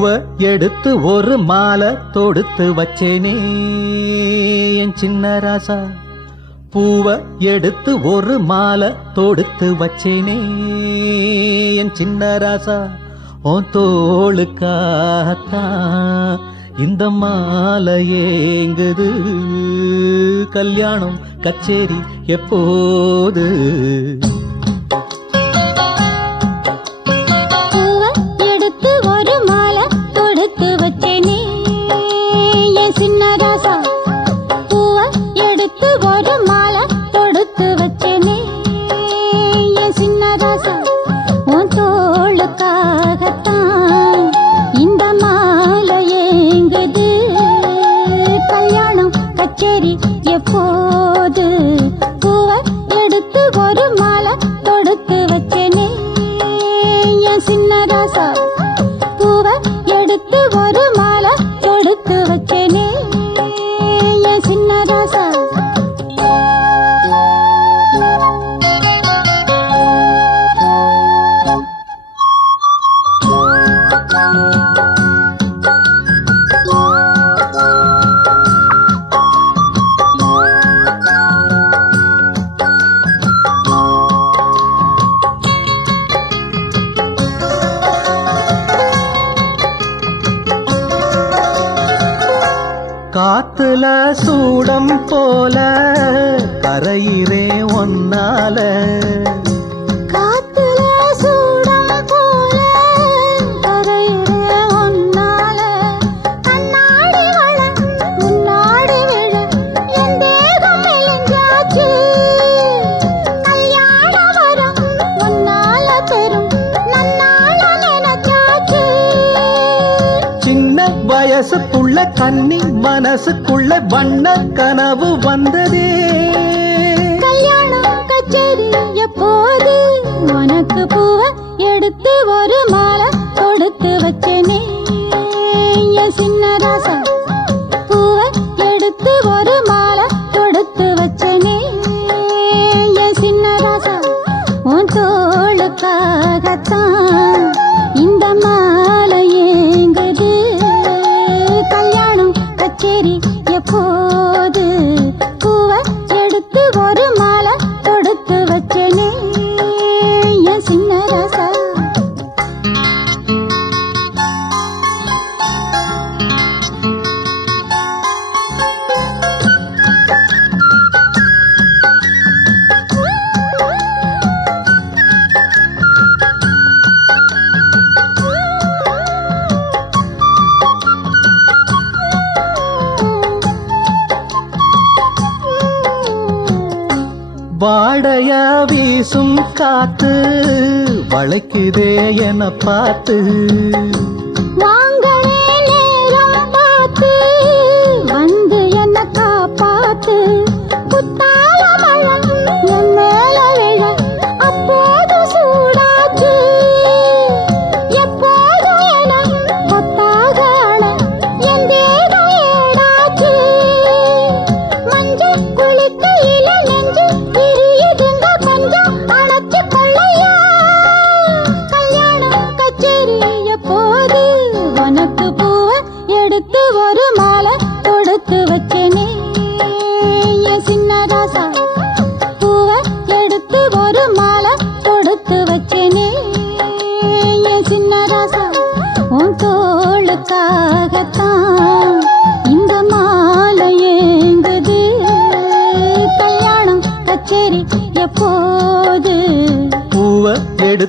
பூவை எடுத்து ஒரு மாலை தொடுத்து வச்சேனே என் சின்ன ராசா. பூவை எடுத்து ஒரு மாலை தொடுத்து வச்சேனே என் சின்ன ராசா. உன் தோளுக்காகத்தான் இந்த மாலை ஏங்குது. கல்யாணம் கச்சேரி எப்போது? கச்சேரி எப்போது? பூவை எடுத்து ஒரு மாலை தொடுத்து வச்சேனே என் சின்ன ராசா. பூவை எடுத்து ஒரு மாலை தொடுத்து வச்சேனே என் சின்ன ராசா. காத்துல சூடம் போல கரையிறே ஒன்னால. காத்துல சூடம் போல கரையிறே ஒன்னால. கண்ணாடி வள முன்னாடி விழ என் தேகம் மெலிஞ்சாச்சு. கல்யாண வரம் முன்னால பெரும் நன்னால நினைச்சாச்சு. சின்ன வயசுக்குள்ள கன்னி மனசுக்குள்ள வண்ண கனவு வந்ததே. கல்யாணம் கச்சேரி எப்போது? உனக்கு பூவை எடுத்து ஒரு மாலை தொடுத்து வச்சேனே என் சின்ன ராசா. பூவை எடுத்து ஒரு மாலை தொடுத்து வச்சேனே என் சின்ன ராசா. உன் தோளுக்காகத்தான் இந்த மாலை ஏங்குது. கல்யாணம் கச்சேரி எப்போது? பூவை எடுத்து ஒரு மாலை தொடுத்து வச்சேனே என் சின்ன ராசா. வாடைய வீசும் காத்து வளைக்குதே என பார்த்து. வாங்களே நேரம் பார்த்து வந்து என்ன காப்பாத்து. குத்தால மழை என் மேல விழ அப்போது சூடாச்சு. எப்போது என கொத்தாக அழ என் தேகம் ஏடாச்சு. மஞ்சள் குளிக்கையில நெஞ்சு பிரியுதுங்க கொஞ்சம் அணைச்சு கொள்ளையா. கல்யாணம் கச்சேரி எப்போது? உனக்கு பூவை எடுத்து ஒரு மாலை தொடுத்து வச்சேனே என் சின்ன ராசா. பூவை எடுத்து ஒரு மாலை தொடுத்து வச்சேனே என் சின்ன ராசா. உன் தோளுக்காகத்தான் இந்த மாலை ஏங்குது. கல்யாணம் கச்சேரி எப்போது? பூவை எடுத்து